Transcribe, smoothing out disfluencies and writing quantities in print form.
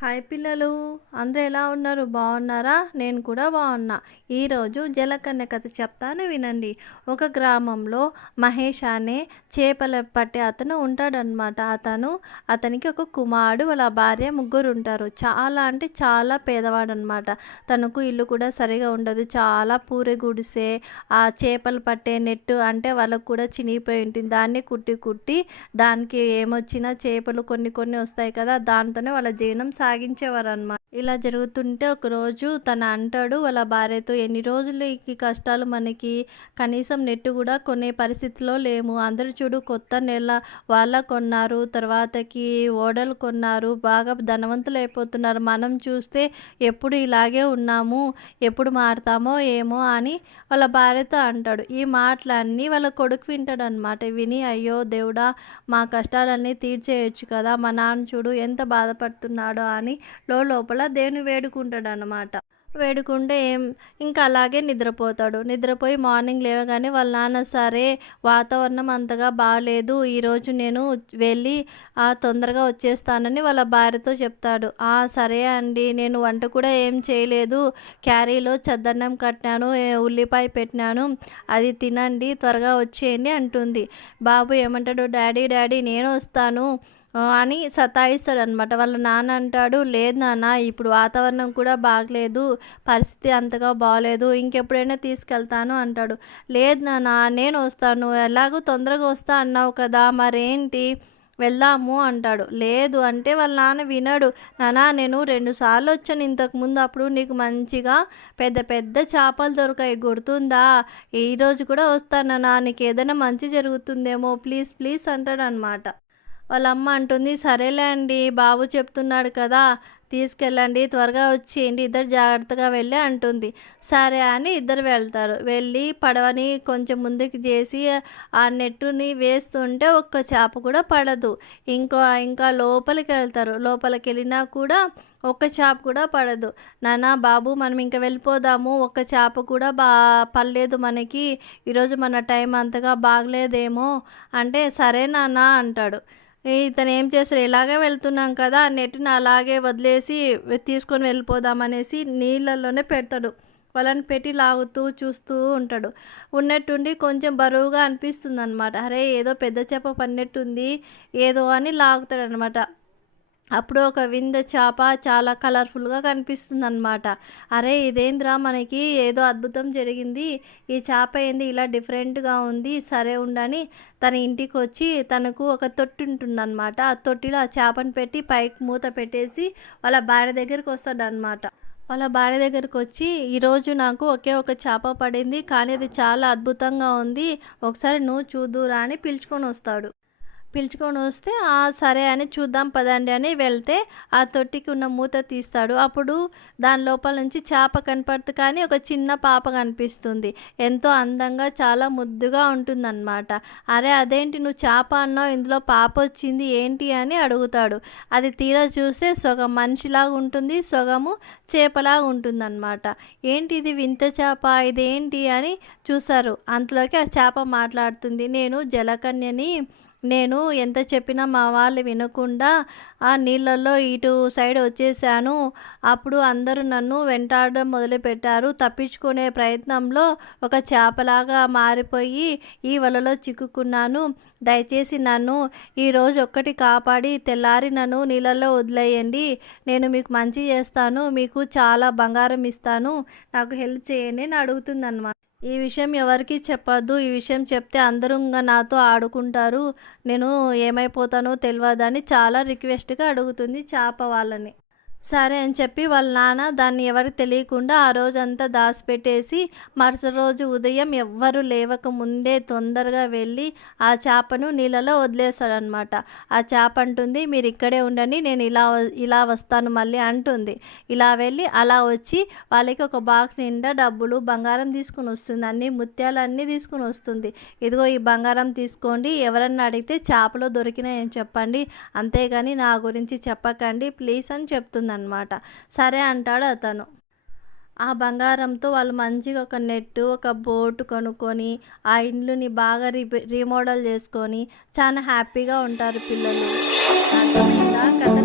Hi పిల్లలు, అందరూ ఎలా ఉన్నారు? బాగున్నారా? నేను కూడా బాగున్నా. ఈరోజు జలకన్య కథ చెప్తాను వినండి. ఒక గ్రామంలో మహేష్ అనే చేపల పట్టే అతను ఉంటాడనమాట. అతనికి ఒక కుమారుడు, వాళ్ళ భార్య, ముగ్గురు ఉంటారు. చాలా అంటే చాలా పేదవాడనమాట. తనకు ఇల్లు కూడా సరిగా ఉండదు. చాలా పూరి గుడిసే. ఆ చేపలు పట్టే నెట్టు అంటే వాళ్ళకు కూడా చినిగిపోయి ఉంటుంది. దాన్ని కుట్టి కుట్టి దానికి ఏమొచ్చినా చేపలు కొన్ని కొన్ని వస్తాయి కదా, దాంతోనే వాళ్ళ జీవనం సాగించేవారనమాట. ఇలా జరుగుతుంటే ఒకరోజు తన అంటాడు వాళ్ళ భార్యతో, ఎన్ని రోజులు ఈ కష్టాలు మనకి, కనీసం నెట్టు కూడా కొనే పరిస్థితిలో లేము. అందరూ చూడు కొత్త నెల వాళ్ళ కొన్నారు, తర్వాతకి ఓడలు కొన్నారు, బాగా ధనవంతులు అయిపోతున్నారు. మనం చూస్తే ఎప్పుడు ఇలాగే ఉన్నాము, ఎప్పుడు మారుతామో ఏమో అని వాళ్ళ భార్యతో అంటాడు. ఈ మాటలన్నీ వాళ్ళ కొడుకు వింటాడనమాట. విని, అయ్యో దేవుడా, మా కష్టాలన్నీ తీర్చేయొచ్చు కదా, మా నాన్న చూడు ఎంత బాధపడుతున్నాడో అని లోపల దేవుని వేడుకుంటాడనమాట. వేడుకుంటే ఇంకా అలాగే నిద్రపోతాడు. నిద్రపోయి మార్నింగ్ లేవగానే వాళ్ళ నాన్న, సరే వాతావరణం అంతగా బాగాలేదు, ఈరోజు నేను వెళ్ళి తొందరగా వచ్చేస్తానని వాళ్ళ భార్యతో చెప్తాడు. సరే అండి, నేను వంట కూడా ఏం చేయలేదు, క్యారీలో చద్దన్నం కట్టాను, ఉల్లిపాయ పెట్టినాను, అది తినండి, త్వరగా వచ్చేయండి అంటుంది. బాబు ఏమంటాడు, డాడీ డాడీ నేను వస్తాను అని సతాయిస్తాడనమాట. వాళ్ళ నాన్న అంటాడు, లేదు నాన్న, ఇప్పుడు వాతావరణం కూడా బాగలేదు, పరిస్థితి అంతగా బాగలేదు, ఇంకెప్పుడైనా తీసుకెళ్తాను అంటాడు. లేదు నాన్న, నేను వస్తాను, ఎలాగో తొందరగా వస్తా అన్నావు కదా, మరేంటి వెళ్దాము అంటాడు. లేదు అంటే వాళ్ళ నాన్న వినడు. నాన్న, నేను 2 సార్లు వచ్చాను ఇంతకుముందు, అప్పుడు నీకు మంచిగా పెద్ద పెద్ద చేపలు దొరికాయి, గుర్తుందా? ఈరోజు కూడా వస్తానన్నా, నీకు ఏదైనా మంచి జరుగుతుందేమో, ప్లీజ్ ప్లీజ్ అంటాడు అనమాట. వాళ్ళ అమ్మ అంటుంది, సరేలే అండి, బాబు చెప్తున్నాడు కదా, తీసుకెళ్ళండి, త్వరగా వచ్చేయండి, ఇద్దరు జాగ్రత్తగా వెళ్ళి అంటుంది. సరే అని ఇద్దరు వెళ్తారు. వెళ్ళి పడవని కొంచెం ముందుకు చేసి ఆ నెట్టుని వేస్తుంటే ఒక్క చేప కూడా పడదు. ఇంకా లోపలికి వెళ్తారు. లోపలికి వెళ్ళినా కూడా ఒక్క చేప కూడా పడదు. నాన్న, బాబు, మనం ఇంకా వెళ్ళిపోదాము, ఒక్క చేప కూడా పడలేదు మనకి, ఈరోజు మన టైం అంతగా బాగలేదేమో అంటే, సరే నాన్న అంటాడు. ఇతను ఏం చేస్తారు, ఇలాగే వెళ్తున్నాం కదా, నెట్ని అలాగే వదిలేసి తీసుకొని వెళ్ళిపోదామనేసి నీళ్ళల్లోనే పెడతాడు. వాళ్ళని పెట్టి లాగుతూ చూస్తూ ఉంటాడు. ఉన్నట్టుండి కొంచెం బరువుగా అనిపిస్తుంది అనమాట. అరే, ఏదో పెద్ద చేప పడినట్టుంది ఏదో అని లాగుతాడనమాట. అప్పుడు ఒక వింద చేప చాలా కలర్ఫుల్గా కనిపిస్తుందన్నమాట. అరే, ఇదేంద్రా, మనకి ఏదో అద్భుతం జరిగింది, ఈ చేప ఏంది ఇలా డిఫరెంట్గా ఉంది, సరే ఉండని తన ఇంటికి వచ్చి తనకు ఒక తొట్టి ఉంటుందన్నమాట. ఆ తొట్టిలో ఆ చేపను పెట్టి పైకి మూత పెట్టేసి వాళ్ళ భార్య దగ్గరికి వస్తాడనమాట. వాళ్ళ భార్య దగ్గరికి వచ్చి, ఈరోజు నాకు ఒకే ఒక చేప పడింది, కానీ అది చాలా అద్భుతంగా ఉంది, ఒకసారి నువ్వు చూదురా అని పిలుచుకొని వస్తాడు. పిలుచుకొని వస్తే సరే అని చూద్దాం పదండి అని వెళ్తే ఆ తొట్టికి ఉన్న మూత తీస్తాడు. అప్పుడు దాని లోపల నుంచి చేప కనపడుతుంది, కానీ ఒక చిన్న పాప కనిపిస్తుంది. ఎంతో అందంగా చాలా ముద్దుగా ఉంటుందన్నమాట. అరే, అదేంటి నువ్వు చేప అన్నావు, ఇందులో పాప వచ్చింది ఏంటి అని అడుగుతాడు. అది తీరా చూస్తే సగం మనిషిలాగా ఉంటుంది, సగము చేపలాగా ఉంటుందన్నమాట. ఏంటి ఇది, వింత చేప, ఇదేంటి అని చూస్తారు. అంతలోకి ఆ చేప మాట్లాడుతుంది, నేను జలకన్యని, నేను ఎంత చెప్పినా మా వాళ్ళు వినకుండా ఆ నీళ్ళల్లో ఇటు సైడ్ వచ్చేసాను. అప్పుడు అందరూ నన్ను వెంటాడడం మొదలుపెట్టారు. తప్పించుకునే ప్రయత్నంలో ఒక చేపలాగా మారిపోయి ఈ వలలో చిక్కుకున్నాను. దయచేసి నన్ను ఈరోజు ఒక్కటి కాపాడి తెల్లారి నన్ను నీళ్ళల్లో వదిలేయండి. నేను మీకు మంచి చేస్తాను, మీకు చాలా బంగారం ఇస్తాను, నాకు హెల్ప్ చేయండి అని అడుగుతుందన్నమాట. ఈ విషయం ఎవరికీ చెప్పొద్దు, ఈ విషయం చెప్తే అందరూ నాతో ఆడుకుంటారు, నేను ఏమైపోతానో తెలియదని చాలా రిక్వెస్ట్గా అడుగుతుంది చేప వాళ్ళని. సరే అని చెప్పి వాళ్ళ నాన్న దాన్ని ఎవరికి తెలియకుండా ఆ రోజంతా దాచిపెట్టేసి మరుసటి రోజు ఉదయం ఎవ్వరు లేవక ముందే తొందరగా వెళ్ళి ఆ చేపను నీళ్ళలో వదిలేస్తాడనమాట. ఆ చేప అంటుంది, మీరు ఇక్కడే ఉండండి, నేను ఇలా వస్తాను మళ్ళీ అంటుంది. ఇలా వెళ్ళి అలా వచ్చి వాళ్ళకి ఒక బాక్స్ నిండా డబ్బులు, బంగారం తీసుకుని వస్తుంది, అన్ని ముత్యాలన్నీ తీసుకుని వస్తుంది. ఇదిగో ఈ బంగారం తీసుకోండి, ఎవరన్నా అడిగితే చేపలో దొరికినాయని చెప్పండి, అంతేగాని నా గురించి చెప్పకండి ప్లీజ్ అని చెప్తుంది అనమాట. సరే అంటాడు అతను. ఆ బంగారంతో వాళ్ళు మంచిగా ఒక నెట్టు, ఒక బోటు కొనుక్కొని ఆ ఇల్లుని బాగా రీమోడల్ చేసుకొని చాలా హ్యాపీగా ఉంటారు పిల్లలు. అర్థమైందా? కథ